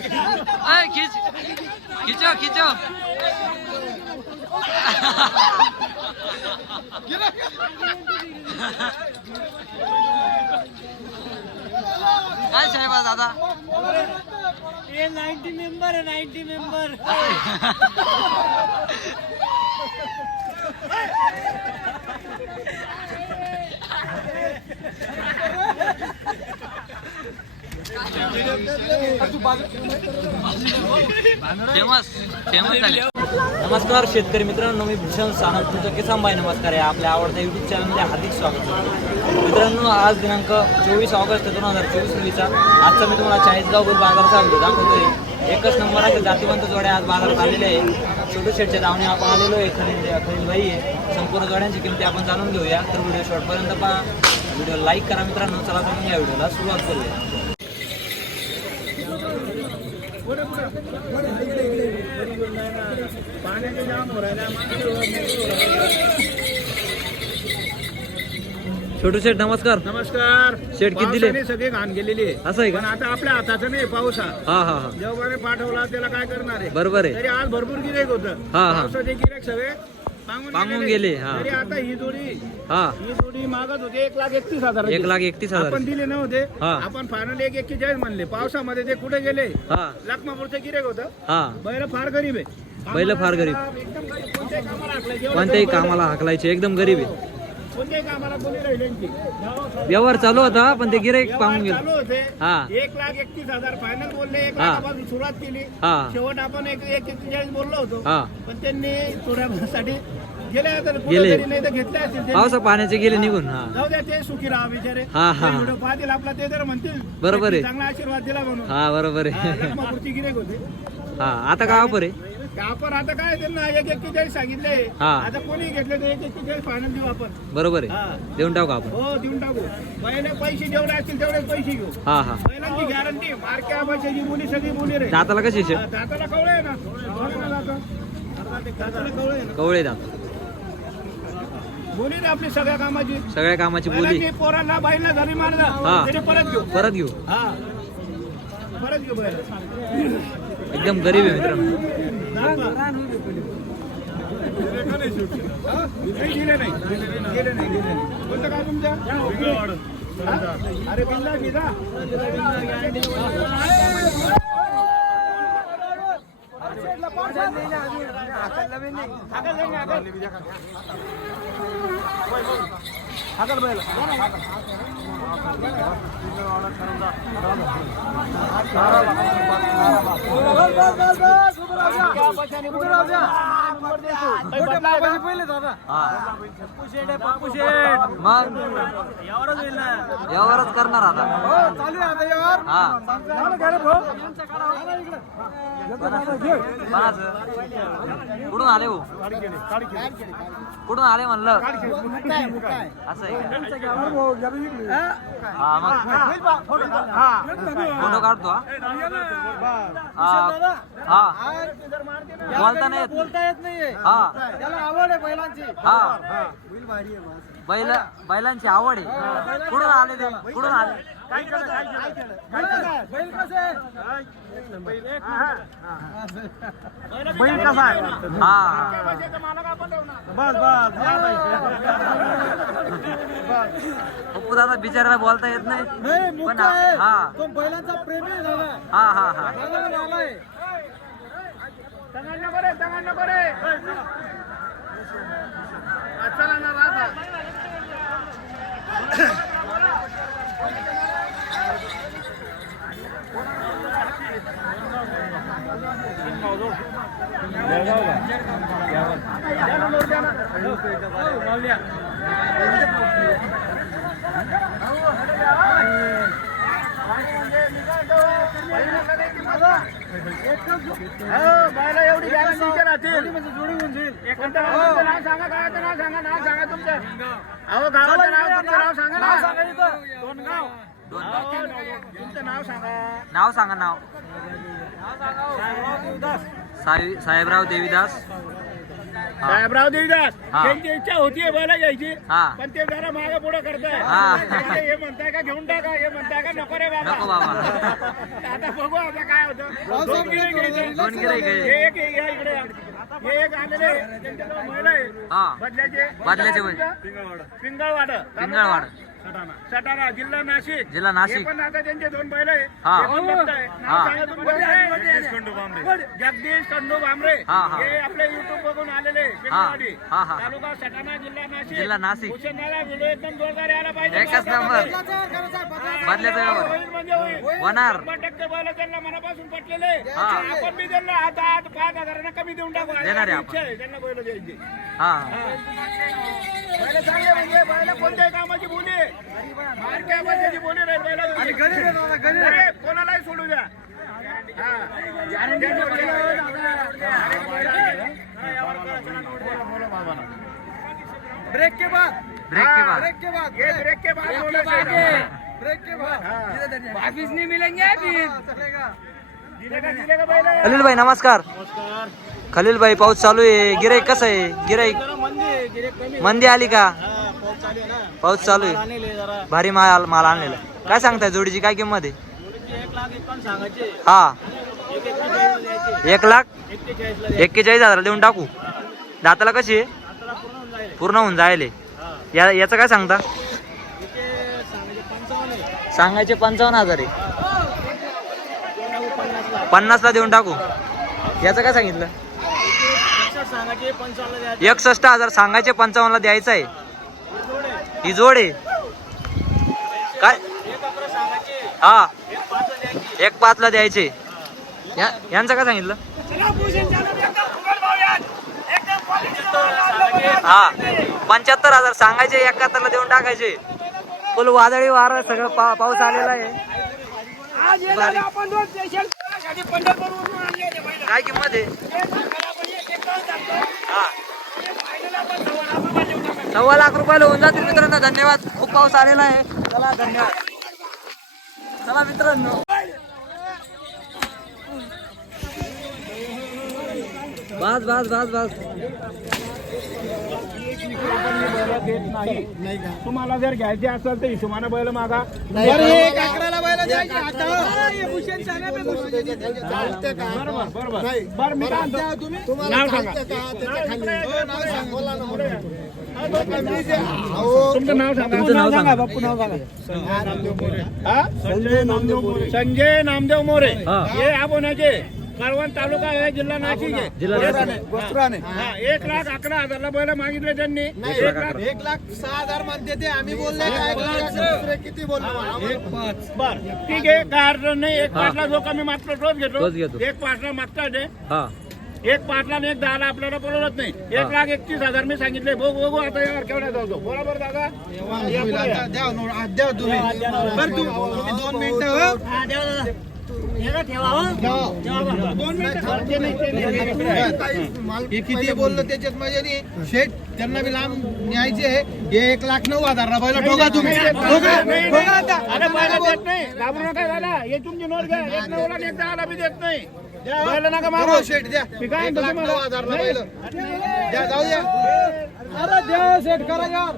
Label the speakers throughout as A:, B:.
A: अय, खिच खिचो खिचो काय साहेबा दादा
B: ये 90 मेंबर है 90 मेंबर
A: फेमस फेमस झाले
B: नमस्कार शेतकरी मित्रांनो मी भूषण सानप तुमचं किसान भाई नमस्कार आहे. आपल्या आवडत्या युट्यूब चॅनलमध्ये हार्दिक स्वागत मित्रांनो आज दिनांक चोवीस ऑगस्ट दोन हजार चोवीस रोजीचा. आजचा मी तुम्हाला चाळीसगाव गुल बाजारचा व्हिडिओ दाखवतोय. एकच नंबर आहे जातीवंत जोड्या आज बाजारात आलेले आहे. छोटू शेटच्या दावणे आपण आलेलो आहे. खनिज खनिज भाई आहे. संपूर्ण जोड्यांची किमती आपण जाणून घेऊया. तर व्हिडिओ शॉर्टपर्यंत पहा. व्हिडिओ लाईक करा मित्रांनो. चला तुम्ही या व्हिडिओला सुरुवात करूया. छोटू शेठ नमस्कार.
C: नमस्कार.
B: शेट किती दिले?
C: पावसाने सगळे घाण गेलेली. आहे
B: असं आहे
C: पण
B: का
C: आता आपल्या हाताचं नाही पाऊस हा
B: हा हा हा.
C: जेव्हा पाठवला त्याला काय करणार आहे?
B: बरोबर आहे.
C: तरी आज भरपूर गिरेक होतं.
B: हा, हा.
C: पावसाचे गिरेक सगळे गेलेले.
B: गेले, हा.
C: तरी आता ही जोडी
B: हा.
C: ही जोडी मागत होते एक लाख एकतीस हजार
B: एक लाख एकतीस हजार.
C: आपण दिले नव्हते.
B: हा.
C: आपण फायनल एक एक्केचाळीस म्हणले. पावसामध्ये ते कुठे गेले?
B: हा.
C: लखमापूरचं गिरेक होतं.
B: हा.
C: बैल फार गरीब आहे.
B: बैल फार गरीब.
C: एकदम गरीब. कोणत्याही बैल
B: कामाला हाकलायचे. एकदम गरीब आहे. व्यवहार चालू होता पण ते गिराईक पाहून गेलं.
C: होते.
B: हा.
C: एक लाख एकतीस हजार फायनल बोलले एक. लाखापासून सुरुवात केली.
B: हा.
C: शेवट आपण एक एक एक्केचाळीस बोललो होतो.
B: हा.
C: पण त्यांनी थोड्यासाठी गेले.
B: पावसा पाण्याचे गेले निघून हा.
C: जाऊ द्या ते सुखी राहा बिचारे.
B: हा, हा.
C: पाहतील आपला ते तर म्हणतील.
B: बरोबर आहे.
C: चांगला आशीर्वाद दिला म्हणून.
B: हा बरोबर आहे. हा आता काय ऑफर आहे
C: आपण आता काय त्यांना एक एक्केचाळीस सांगितले.
B: हा.
C: आता कोणी घेतले तर एक एक्केचाळीस फायनल देऊ आपण.
B: बरोबर आहे.
C: हा.
B: देऊन टाकू आपण.
C: हो देऊन टाकू. पहिले पैसे जेवढे असतील तेवढेच पैसे घेऊ.
B: हा हा.
C: पहिल्यांची गॅरंटी मार्क्या बोली सगळी बोली रे.
B: दाताला कशी
C: दाताला कवळे आहे ना. कवळे ना दाता. दाताला कवळे आहे ना.
B: कवळे दात.
C: आपली सगळ्या कामाची.
B: सगळ्या कामाची बोली
C: पहिल्यांची पोरांना बाईला घरी
B: हा.
C: मारला तरी परत घेऊ.
B: परत घेऊ.
C: हा. परत घेऊ
B: एकदम गरीब आहे मित्रांनो.
C: नाही नाही गेले नाही गेले नाही कोणतं काय तुमच्या अरे बिल्ला घेता
B: मग व्यवहारच करणार आता. कुठून आले हो? कुठून आले म्हणलं? असं आहे का? हा मग फोटो काढतो हा? हा. हा. बोलता नाही येत. बोलता येत नाहीये.
C: हाँ।
B: हाँ।
C: हा
B: त्याला आवड आहे बैलांची.
C: हा. बैल बैलांची आवड आहे. कुठून आले ते? कुठून आले?
B: बैल कसे
C: बैल कसा आहे? हा.
B: बस बस.
C: पप्पू दादा बिचाराला बोलता येत नाही.
B: नाही
C: पण हा.
B: तो बैलांचा प्रेमी झाला.
C: हा हा हा
B: बैलाला झालाय
C: चला ना राधा बायला एवढी गॅरंटी राहतील. कोणत्या गावाचं नाव सांगा गावाचं नाव सांगा नाव सांगा तुमचं. अहो गावाचं नाव तुमचं नाव सांगा ना. दोन गाव. तुमचं नाव सांगा. नाव सांगा. नाव साई साहेबराव देवीदास. साहेबराव देवीदास त्यांची इच्छा होती बैला घ्यायची पण ते जरा मागे पुढे करताय. हे. म्हणताय का घेऊन टाका हे म्हणताय का नको रे बाबा.
A: नको बाबा.
C: आता बघू आता काय होतं. दोन गिरे घ्यायचे.
A: दोन गिऱ्हाईक आहे.
C: हे एक हे या इकडे. या. हे एक आलेले महिला आहे
A: हा.
C: बदल्याचे.
A: बदल्याचे वय.
C: पिंगळवाड.
A: पिंगळवाड.
C: सटाणा. जिल्हा नाशिक.
A: जिल्हा नाशिक.
C: पण आता त्यांचे दोन बैल आहे. जगदीश खंडू भांबरे
A: हा,
C: आपले युट्यूब बघून आलेले
A: हा, हा.
C: तालुका सटाणा जिल्हा नाशिक.
A: जिल्हा नाशिक.
C: व्हिडिओ एकदम जोरदार यायला पाहिजे.
A: एकच नंबर. बदल्याचा
C: म्हणजे.
A: होणार.
C: शंभर टक्के बैल त्यांना मनापासून पटलेले. आपण बी त्यांना हात हात पाच हजारांना कमी देऊन टाकू.
A: देणार आहे आपण.
C: इच्छा आहे त्यांना बैल द्यायची.
A: हा.
C: बैल चांगले म्हणजे बैल कोणत्याही कामाची बोली आहे कोणालाही सोडू द्या. हा.
D: ब्रेक के बाद.
A: ब्रेक के बाद.
D: ब्रेक के बाद.
C: ये ब्रेक के बाद
D: ब्रेक के बाद.
C: वापिस नहीं मिलेंगे
B: खलील भाई नमस्कार. खलील भाई पाऊस चालू आहे. गिराईक कसं आहे? गिराईक मंदी आली का? पाऊस चालू आहे. भारी माल माल आणलेला. काय सांगताय जोडीची काय किंमत आहे? हा. एक लाख? एक्केचाळीस हजार देऊन टाकू. दाताला कशी आहे? पूर्ण होऊन जायले या याचं काय सांगता? सांगायचे पंचावन्न हजार आहे. पन्नासला देऊन टाकू. याचं काय सांगितलं? एकसष्ट हजार सांगायचे पंचावन्नला द्यायचं आहे. ही जोड आहे. काय? हा. एक पाचला द्यायचे. यांचं काय सांगितलं? हा. पंच्याहत्तर हजार सांगायचे एकाहत्तरला देऊन टाकायचे. फुल वादळी वारा सगळं पा- पाऊस आलेला आहे. काय किंमत आहे? हा. सव्वा लाख रुपयाला होऊन जातील मित्रांनो. धन्यवाद. खूप पाऊस आलेला आहे. चला धन्यवाद. चला मित्रांनो. बस बस बस बस.
C: देत नाही तुम्हाला जर घ्यायचे असेल तर हिशोबाने बैल मागा.
D: हे भूषण साहेब आहे, भूषण साहेब.
C: बरोबर बरोबर. बरं मी काय म्हणतो? नाव सांगा. तुमचं नाव सांगा.
B: तुमचं नाव सांगा.
C: बाप्पू नाव सांगा हा? संजय नामदेव मोरे.
B: हा.
C: हे कळवण तालुका आहे जिल्हा नाशिक आहे. हा, एक लाख अकरा हजारला बैल मागितले त्यांनी. एक लाख
D: एक लाख सहा हजार म्हणते ते. आम्ही बोलले काय दुसरे किती बोललो?
C: बर ठीक आहे काय अडचण नाही. एक
B: हा.
C: पाचला जो कमी मागतो तोच घेतो.
B: तोच घेतो.
C: एक पाचला मागता ते.
B: हा.
C: एक पाचला आणि एक दहाला आपल्याला बोलवत नाही.
B: हा.
C: एक लाख एकतीस हजार मी सांगितले. बघू बघू आता यावर केवढा जातो बरोबर दादा.
D: द्या तुम्ही. बरं तू तुम्ही दोन मिनिटं हो. हे किती बोललं त्याच्यात माझ्या नाही शेठ त्यांना बी लांब न्यायचे हे एक लाख नऊ हजार बैल ठोका तुम्ही
C: अरे देत नाही तुमची नोट घ्या एक नऊला एक दहाला बी देत नाही
D: शेठ द्या
C: काय
D: एक लाख नऊ द्या जाऊ द्या अरे द्या शेठ करा यार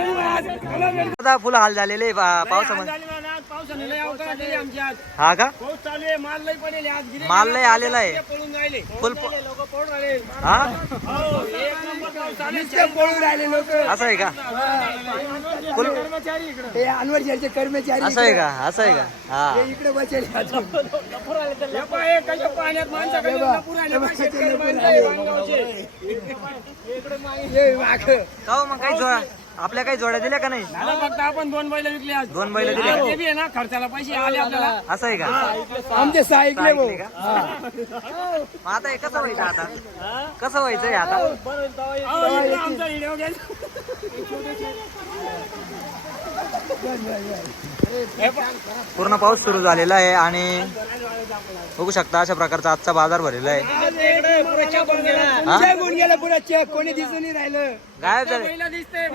B: आता फुल हाल झालेले पावसामध्ये. हा का?
C: माल लय
B: आलेला आहे.
C: राहिले.
B: फुल
C: लोक पळून राहिले.
B: हा?
C: हो. पळून राहिले लोक.
B: असं आहे का? फुल
C: कर्मचारी इकडे. कर्मचारी
B: असं आहे का? असं आहे का? हा.
C: इकडे बसेल. पाण्यात माणसं आहे, वांगावचे. इकडे मागे-
B: का हो मग काही जोडा आपल्या काही जोड्या दिल्या का नाही?
E: झालं फक्त आपण दोन बैल विकले आज.
B: दोन बैल दिले
E: ते बी आहे ना खर्चाला पैसे आले आपल्याला.
B: असं आहे का?
E: आमचे सहा ऐकले भाऊ.
B: ऐकले का? मग आता हे कसं व्हायचं आता? कसं व्हायचंय आता?
E: अहो, इकडे आमचा व्हिडिओ घ्या.
B: पूर्ण पाऊस सुरू झालेला आहे आणि बघू शकता अशा प्रकारचा आजचा बाजार भरलेला आहे. हा?
E: कोणी दिसून नाही राहिलं.
B: गायब झाले?
E: बैल दिसते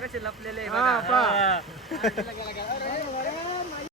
B: कसे लपलेले आहे बघा.